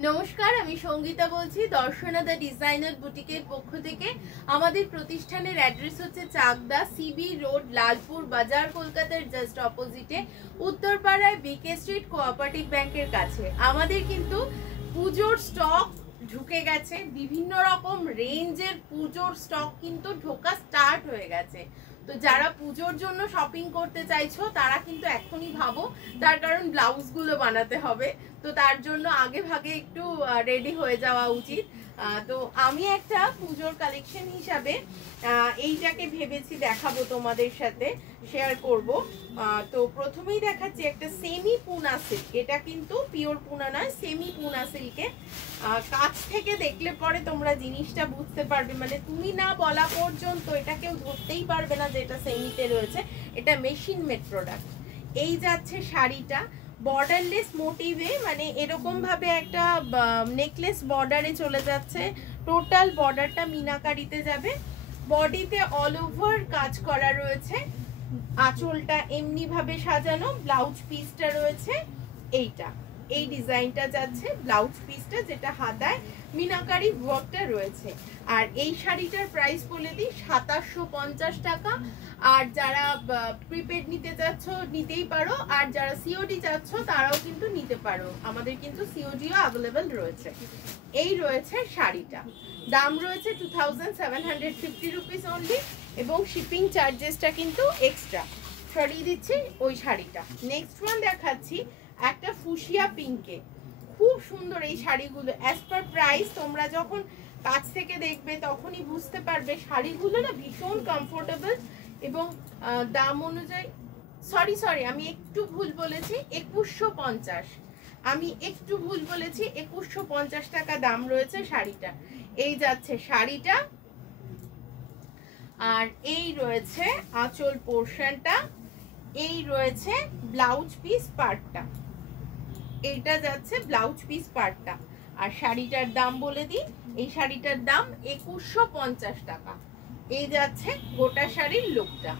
নমস্কার, আমি সঙ্গীতা বলছি দর্শনা দা ডিজাইনার বুটিকের পক্ষ থেকে। আমাদের প্রতিষ্ঠানের অ্যাড্রেস হচ্ছে চাকদা সিবি রোড, লালপুর বাজার, কলকাতার জাস্ট অপোজিটে উত্তরপাড়ায় বিকে স্ট্রিট কোঅপারেটিভ ব্যাংকের কাছে। আমাদের কিন্তু পুজোর স্টক ঢুকে গেছে, বিভিন্ন রকম রেঞ্জের পুজোর স্টক কিন্তু ঢোকা স্টার্ট হয়ে গেছে। তো যারা পুজোর জন্য শপিং করতে চাইছো তারা কিন্তু এখনই ভাবো, তার কারণ ব্লাউজগুলো বানাতে হবে, তো তার জন্য আগে ভাগে একটু রেডি হয়ে যাওয়া উচিত। তো আমি একটা পুজোর কালেকশন হিসাবে এইটাকে ভেবেছি দেখাবো, তোমাদের সাথে শেয়ার করব। তো প্রথমেই দেখাচ্ছি একটা সেমি পুনা সিল্ক। এটা কিন্তু পিওর পুনা নয়, সেমি পুনা সিল্কে। কাছ থেকে দেখলে পরে তোমরা জিনিসটা বুঝতে পারবে, মানে তুমি না বলা পর্যন্ত এটা কেউ ধরতেই পারবে না যে এটা সেমিতে রয়েছে। এটা মেশিন মেড প্রোডাক্ট। এই যাচ্ছে শাড়িটা বর্ডারলেস মোটিভে, মানে এরকম ভাবে একটা নেকলেস বর্ডারে চলে যাচ্ছে। টোটাল বর্ডারটা মিনাকারিতে যাবে, বডিতে অল ওভার কাজ করা রয়েছে, আঁচলটা এমনি ভাবে সাজানো, ব্লাউজ পিসটা রয়েছে এইটা, এই ডিজাইনটা যাচ্ছে ব্লাউজ পিসটা, যেটা হাতায় মিনাকারি ওয়ার্কটা রয়েছে। আর এই শাড়িটার প্রাইস বলে দিই 2750 টাকা। আর যারা প্রিপেড নিতে চাচ্ছ নিতেই পারো, আর যারা সিওডি চাচ্ছ তারাও কিন্তু নিতে পারো, আমাদের কিন্তু সিওডিও অ্যাভেলেবেল রয়েছে। এই রয়েছে শাড়িটা, দাম রয়েছে 2750 রুপিস অনলি, এবং শিপিং চার্জেসটা কিন্তু এক্সট্রা সরিয়ে দিচ্ছি ওই শাড়িটা। নেক্সট ওয়ান দেখাচ্ছি একটা ফুশিয়া পিঙ্কে, খুব সুন্দর এই শাড়িগুলো। অ্যাজ পার প্রাইস তোমরা যখন কাছ থেকে দেখবে তখনই বুঝতে পারবে শাড়িগুলো না ভীষণ কমফোর্টেবল, এবং দাম অনুযায়ী সরি আমি একটু ভুল বলেছি, 2150, আমি একটু ভুল বলেছি, 2150 টাকা দাম রয়েছে শাড়িটা। এই যাচ্ছে শাড়িটা, আর এই রয়েছে আঁচল পোর্শনটা, এই রয়েছে ব্লাউজ পিস পার্টটা, এইটা যাচ্ছে ব্লাউজ পিস পার্টটা। আর শাড়িটার দাম বলে দিই, এই শাড়িটার দাম 2150 টাকা। এই যাচ্ছে গোটা শাড়ির লুকটা,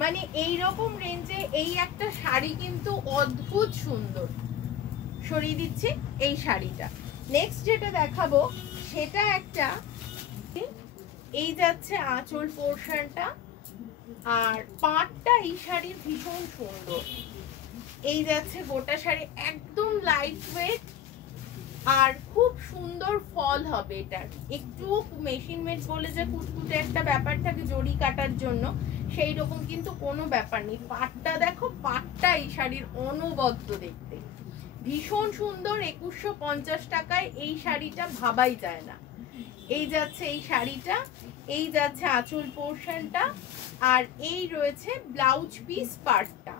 মানে এই রকম রেঞ্জে এই একটা শাড়ি কিন্তু অদ্ভুত সুন্দর। সরিয়ে দিচ্ছি এই শাড়িটা। নেক্সট যেটা দেখাবো সেটা একটা, এই যাচ্ছে আঁচল পোর্শনটা, আর পাটটা এই শাড়ির ভীষণ সুন্দর। এই যাচ্ছে গোটা শাড়ি, একদম লাইট ওয়েট আর খুব সুন্দর ফল হবে এটার। একটু মেশিন মেড বলে যে কুটকুটে একটা ব্যাপার থাকে জড়ি কাটার জন্য, সেই রকম কিন্তু কোনো ব্যাপার নেই। পাটটা দেখো, পাটটা এই শাড়ির অনবদ্য দেখতে, ভীষণ সুন্দর। 2150 টাকায় এই শাড়িটা ভাবাই যায় না। এই যাচ্ছে এই শাড়িটা, এই যাচ্ছে আঁচল পোর্শনটা, আর এই রয়েছে ব্লাউজ পিস পার্টটা।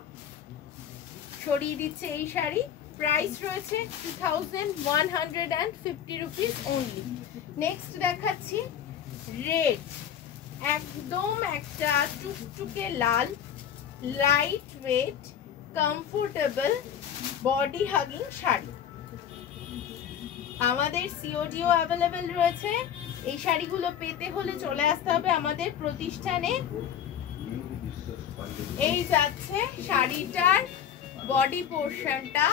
সরিয়ে দিচ্ছে এই শাড়ি, প্রাইস রয়েছে 2150 রুপিস অনলি। নেক্সট দেখাচ্ছি রেড, একদম একটা টুকটুকে লাল, light weight, comfortable, body hugging sari. আমাদের সিওডিও অ্যাভেলেবেল রয়েছে। এই শাড়িগুলো পেতে হলে চলে আসতে হবে আমাদের প্রতিষ্ঠানে। এই যাচ্ছে শাড়িটার বডি পোর্শনটা,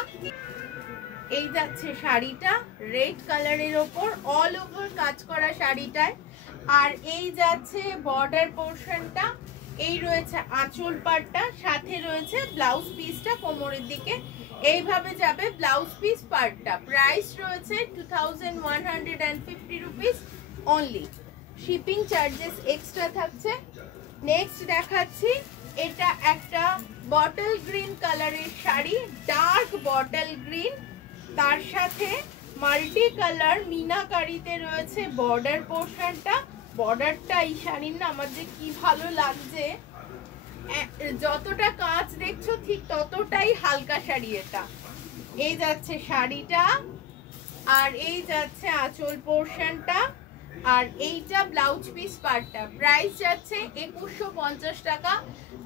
এই যাচ্ছে শাড়িটা রেড কালারের ওপর অল ওভার কাজ করা শাড়িটায়। আর এই যাচ্ছে বর্ডার পোর্শনটা, এই রয়েছে আঁচল পাটটা, সাথে রয়েছে ব্লাউজ পিসটা কোমরের দিকে, এইভাবে যাবে ব্লাউজ পিস পার্টটা। প্রাইস রয়েছে 2150 rupees only, shipping charges extra থাকছে। নেক্সট দেখাচ্ছি এটা একটা বটল গ্রিন কালারের শাড়ি, ডার্ক বটল গ্রিন, তার সাথে মাল্টি কালার মিনাকারিতে রয়েছে বর্ডার পোর্শনটা। বর্ডারটা এই শাড়ির না আমার যে কি ভালো লাগছে, যতটা কাজ দেখছো ঠিক ততটাই হালকা শাড়ি এটা। এই যাচ্ছে শাড়িটা, আর এই যাচ্ছে আঁচল পোর্শনটা, আর এইটা ব্লাউজ পিস পার্টটা। প্রাইস যাচ্ছে 2150 টাকা।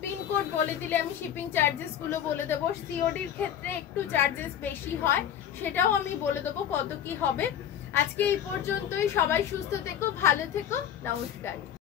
পিনকোড বলে দিলে আমি শিপিং চার্জেস গুলো বলে দেবো। সিওডির ক্ষেত্রে একটু চার্জেস বেশি হয়, সেটাও আমি বলে দেবো কত কি হবে। আজকে এই পর্যন্তই, সবাই সুস্থ থেকো, ভালো থেকো, নমস্কার।